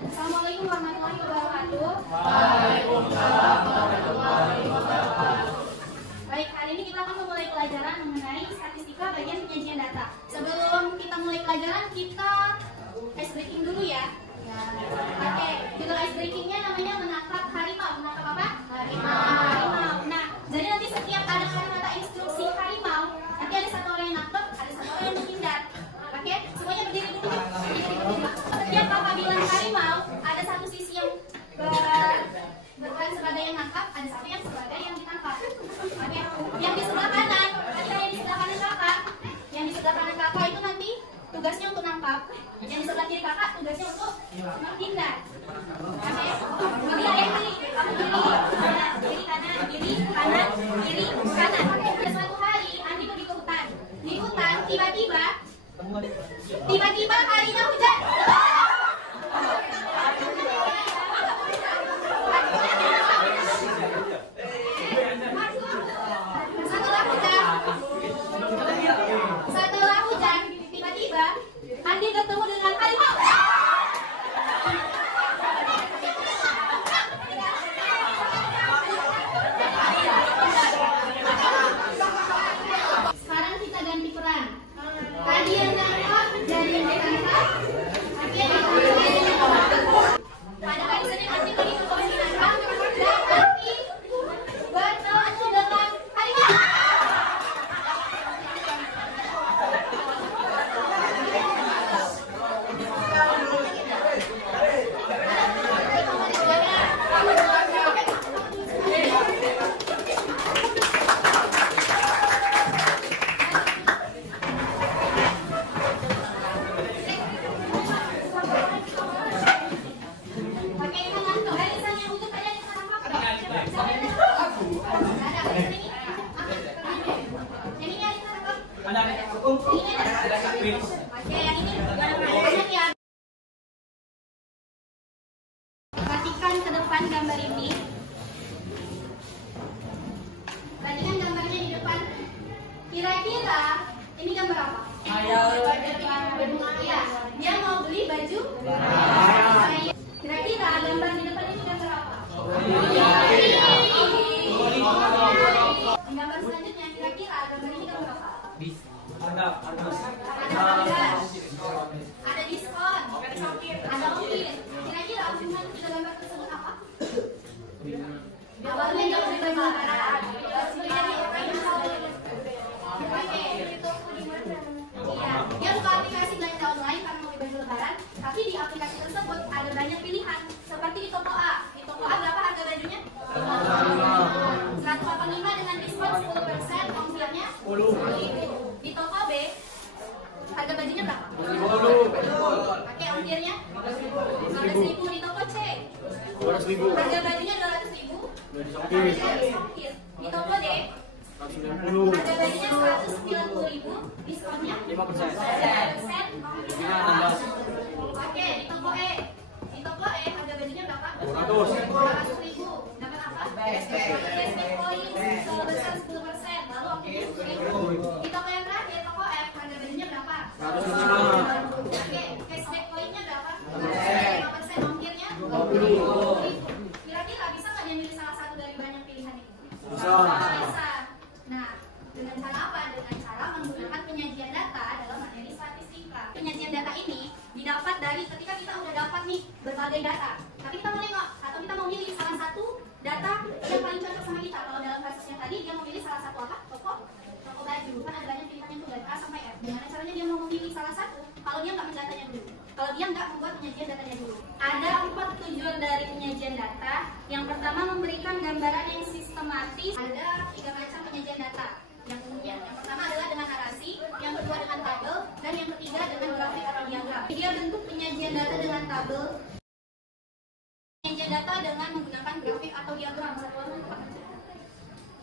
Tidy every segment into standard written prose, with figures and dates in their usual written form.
Assalamualaikum warahmatullahi wabarakatuh. Waalaikumsalam warahmatullahi wabarakatuh. Baik, hari ini kita akan memulai pelajaran mengenai statistika bagian penyajian data. Sebelum kita mulai pelajaran, kita ice breaking dulu ya. Oke, judul ice breakingnya namanya menangkap harimau. Menangkap apa? Harimau. Nah, jadi nanti setiap ada kata-kata instruksi harimau, nanti ada satu orang yang nangkep, ada satu orang yang menghindar. Oke, semuanya berdiri dulu. Setiap kata bilang harimau, ada satu sisi yang berperan sebagai yang nangkap, ada satu yang sebagai yang ditangkap. Oke, yang di sebelah kanan, ada yang di sebelah kanan kakak. Yang di sebelah kanan kakak itu nanti tugasnya untuk nangkap. Yang di sebelah kiri kakak tugasnya untuk menghindar. Oke, pilih yang pilih. Kamu pilih kanan, kiri kanan, kiri kanan, kiri kanan. Suatu hari Andi pergi ke hutan. Di hutan tiba-tiba harinya hujan. Setelah hujan, tiba-tiba Andi ketemu dengan harimau. Sekarang kita ganti peran. Tadi yang nangkap jadi yang ditangkap. Pada hari Senin Andi pergi ke pohon binatang dan Andi bertemu dengan harimau. Perhatikan ke depan gambar ini. Perhatikan gambarnya di depan. Kira-kira ini gambar apa? Ya, dia mau beli baju. Kira-kira gambar di depan itu gambar apa? Gambar selanjutnya kira-kira gambar ini gambar apa? Ada diskon, ada ongkir. Kira-kira hubungan tiga gambar tersebut apa? Awalnya dia beli baju lebaran. Dia buka aplikasi belanja online karena mau beli baju lebaran. Tapi di aplikasi tersebut ada banyak pilihan. Seperti di toko A. Di toko A berapa harga bajunya? 185 dengan diskon 10%, ongkirnya 10.000. Di toko B harga bajunya berapa? 10.000. Pakai ongkirnya 15.000. Di toko C 200.000. Harga bajunya 200.000. Ongkir. Di toko D 190. Harga bajunya 190.000. Diskonnya 5%. Oke, di toko E. Di toko E harga bajunya berapa? 200.000. Dapat apa? Cashback poin sebesar 10%. Lalu ongkirnya 10.000. Di toko yang terakhir, toko F, harga bajunya berapa? 105. Oke, cashback poinnya berapa? 5%. Ongkirnya 20.000. Kira-kira bisa nggak dia milih salah satu dari banyak pilihan itu? Bisa. Nah, dengan cara apa? Dengan cara menggunakan penyajian data dalam materi statistika. Penyajian data ini didapat dari ketika kita udah dapat nih berbagai data. Tapi kita mau nengok atau kita mau milih salah satu data yang paling cocok sama kita. Kalau dalam kasusnya tadi dia mau milih salah satu apa? Toko baju. Kan ada banyak pilihannya tuh dari A sampai F. Gimana caranya dia mau memilih salah satu? Kalau dia nggak mendatanya dulu. Kalau dia nggak membuat penyajian datanya dulu. Ada 4 tujuan dari penyajian data. Yang pertama memberikan gambaran yang sistematis. Ada 3 macam penyajian data yang umumnya. Yang pertama adalah dengan narasi, yang kedua dengan tabel, dan yang ketiga dengan grafik atau diagram. Dia bentuk penyajian data dengan tabel, penyajian data dengan menggunakan grafik atau diagram. Satuan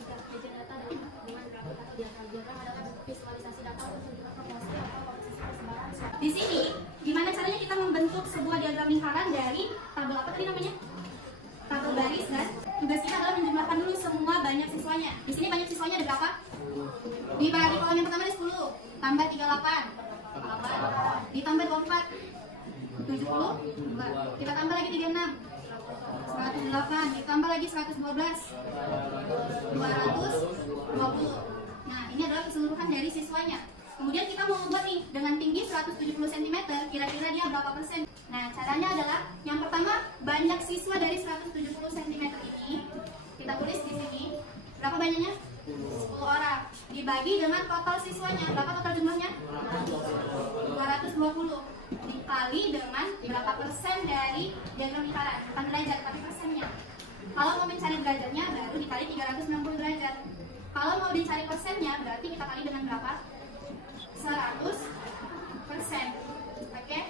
penyajian data dengan grafik atau diagram adalah visualisasi data untuk promosi atau posisi persebaran. Di sini, gimana caranya kita membentuk sebuah diagram lingkaran dari tabel apa tadi namanya? Tabel baris, dan tugas kita adalah menjumlahkan dulu semua banyak siswanya. Di sini banyak siswanya ada berapa? Di kolom yang pertama ada 10, tambah 38, ditambah 24, Kita tambah lagi 36. 108, ditambah lagi 112. 220. Nah, ini adalah keseluruhan dari siswanya. Kemudian kita mau membuat nih dengan tinggi 170 cm, kira-kira dia berapa persen? Nah, caranya adalah yang pertama, banyak siswa dari 170 cm ini kita tulis di sini. Berapa banyaknya? 10 orang. Dibagi dengan total siswanya. Berapa total jumlahnya? 220. Dikali dengan berapa persen dari diagram lingkaran? Bukan derajat, tapi persennya. Kalau mau mencari derajatnya, baru dikali 360 derajat. Kalau mau dicari persennya, berarti kita kali dengan berapa? 100%. Oke?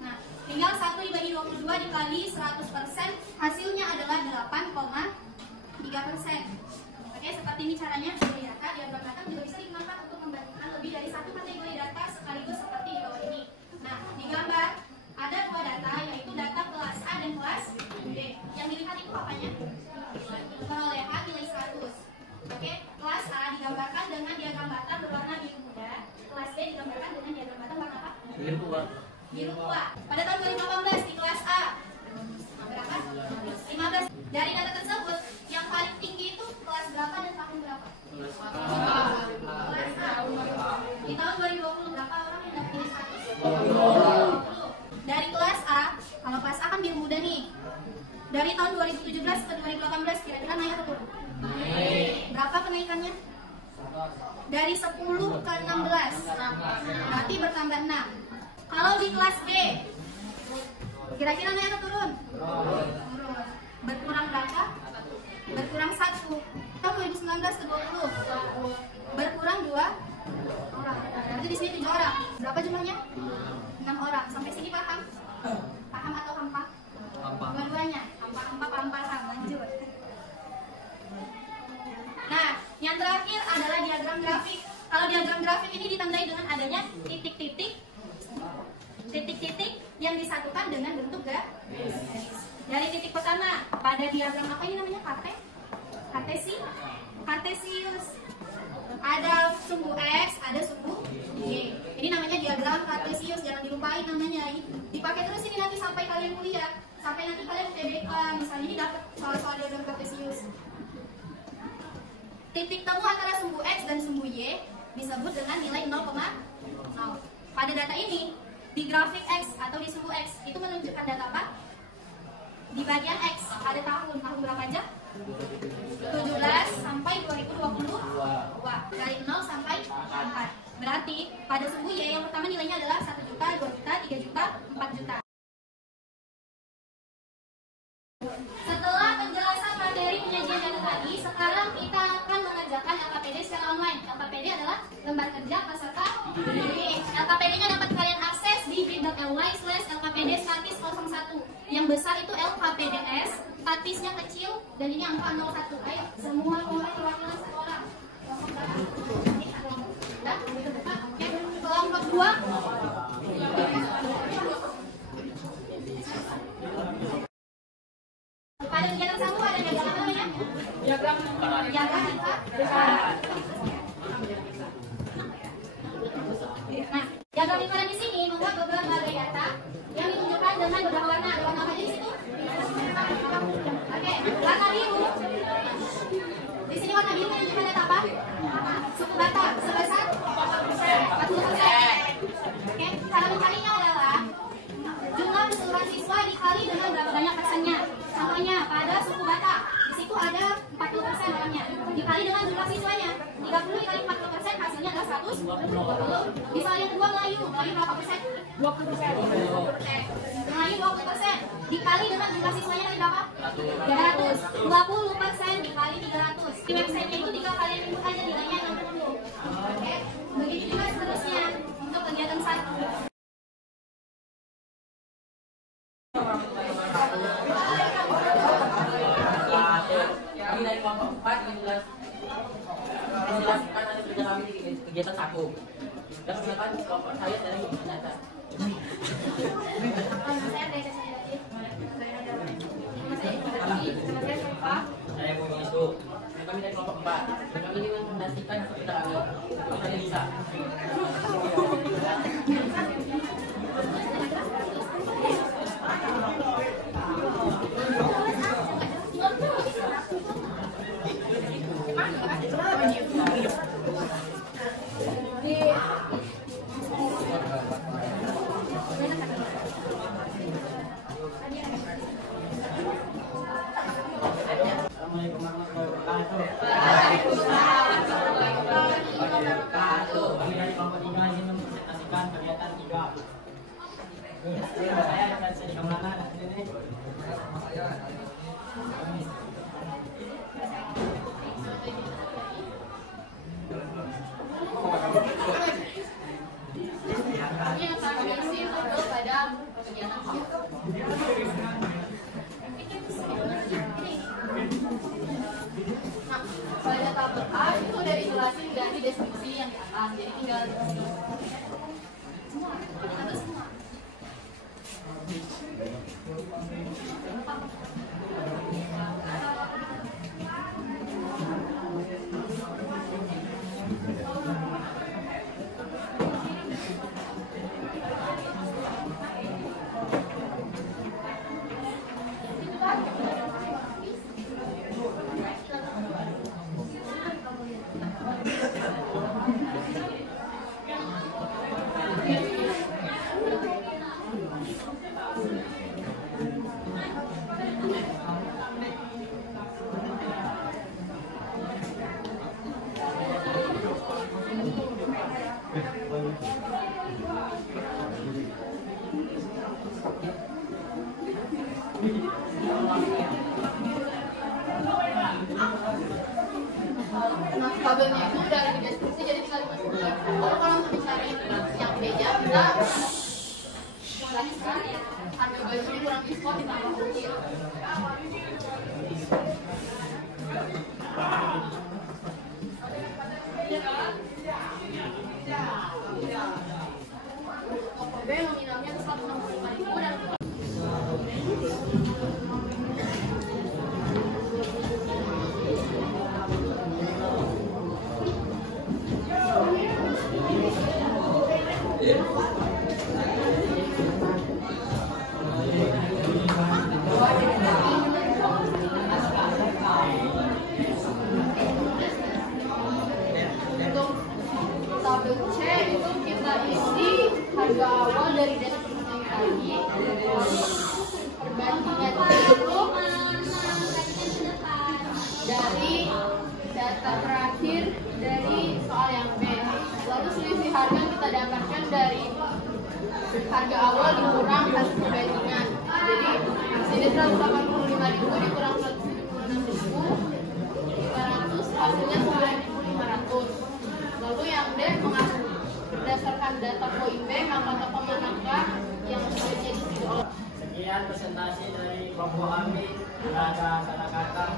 Nah, tinggal 1 dibagi 22 dikali 100%, hasilnya adalah 8,3%. Oke, seperti ini caranya. Data diagram data juga bisa digunakan untuk membandingkan lebih dari satu kategori data sekaligus seperti di bawah ini. Nah, di gambar ada dua data, yaitu data kelas A dan kelas B. Yang dilihat itu apanya? Perolehan nilai 100. Oke, kelas A digambarkan dengan diagram bata berwarna biru muda, kelas B digambarkan dengan diagram bata warna apa? Biru tua. Pada tahun 2018 di kelas A berapa? 15. Dari data tersebut yang paling tinggi itu kelas berapa dan tahun berapa? Kelas A. Di tahun 2020 berapa orang yang dapat nilai 100? 20. Dari kelas A, kalau kelas A kan biru muda nih. Dari tahun 2017 ke 2018 kira-kira naik atau turun? Naik. Berapa kenaikannya? Dari 10 ke 16. Berarti bertambah 6. Kalau di kelas B, kira-kira naik atau turun? Turun. Berkurang berapa? Berkurang 1. Tahun 2019 ke 20. Berkurang 2 orang. Berarti di sini 7 orang. Berapa jumlahnya? 6 orang. Sampai sini paham? Paham atau hampa? Dua-duanya. Hampa. Lanjut. Nah, yang terakhir adalah diagram grafik. Kalau diagram grafik ini ditandai dengan adanya titik-titik yang disatukan dengan bentuk garis. Dari titik pertama pada diagram apa ini namanya? Kartesius. Ada sumbu X, ada sumbu Y. Ini namanya diagram kartesius, jangan dilupain namanya. Dipakai terus ini nanti sampai kalian kuliah, sampai nanti kalian UTBK. Misalnya ini dapat soal-soal diagram kartesius. Titik temu antara sumbu X dan sumbu Y disebut dengan nilai 0,0. Pada data ini, di grafik X atau di sumbu X itu menunjukkan data apa? Di bagian X ada tahun berapa aja? 17 sampai 2022. Dari 0 sampai 4. Berarti pada sumbu Y yang pertama nilainya adalah 1 juta, 2 juta, 3 juta, 4 juta. Setelah penjelasan materi penyajian data tadi, sekarang kita akan mengerjakan LKPD secara online. LKPD adalah lembar kerja peserta didik. LKPD-nya dapat kalian akses di bit.ly/LKPD statis 01. Yang besar itu LKPDS, statisnya kecil, dan ini angka 01. Ayo, semua orang perwakilan satu orang. Kelompok 2. Pada kegiatan satu ada diagram apa namanya? Diagram lingkaran. Nah, diagram lingkaran di sini membuat beberapa data yang ditunjukkan dengan beberapa warna. Ada warna apa di situ? Oke, warna biru. Di sini warna biru menunjukkan data apa? Suku bata sebesar 40%. Oke, cara mencarinya adalah jumlah keseluruhan siswa dikali dengan berapa banyak persennya. Contohnya pada suku Batak, di situ ada 40% orangnya. Dikali dengan jumlah siswanya, 30 dikali 40% hasilnya adalah 120. Misalnya yang kedua Melayu berapa persen? 20%. Melayu 20%. Dikali dengan jumlah siswanya dari berapa? 300. 20% dikali 300. Di website itu tinggal kalian input aja nilainya 60. Oke, begitu juga seterusnya untuk kegiatan 1. Dari kelompok 4 menjelaskan ada kerja kami di kegiatan 1 dan silakan kelompok saya dari data. Saya mau isu kami dari kelompok 4 dan kami ingin menyaksikan kerja kami. Kalian bisa. Saya akan jadi kemana ini? Ini yang transmisi itu pada kegiatan sosial. Nah, pada tabel A itu udah dijelasin dari deskripsi yang di atas, jadi tinggal semua. Nah, tabelnya itu udah ada di deskripsi, jadi tinggal dimasukin. Lalu kalau untuk dicari yang beda, kita lanjutkan harga bajunya kurang diskon ditambah ongkir. Toko B nominalnya 165.000 dan tabel C itu kita isi harga awal dari deskripsi tadi, perbandingan itu dari data terakhir dari soal yang B, lalu selisih harga kita dapatkan dari harga awal dikurang hasil perbandingan. Jadi sini 185.000 dikurang 176.500, hasilnya 9.500. Lalu yang D mengaku berdasarkan data POIP maka toko manakah yang sebaiknya dijual. Sekian presentasi dari kelompok kami. Ada kata-kata.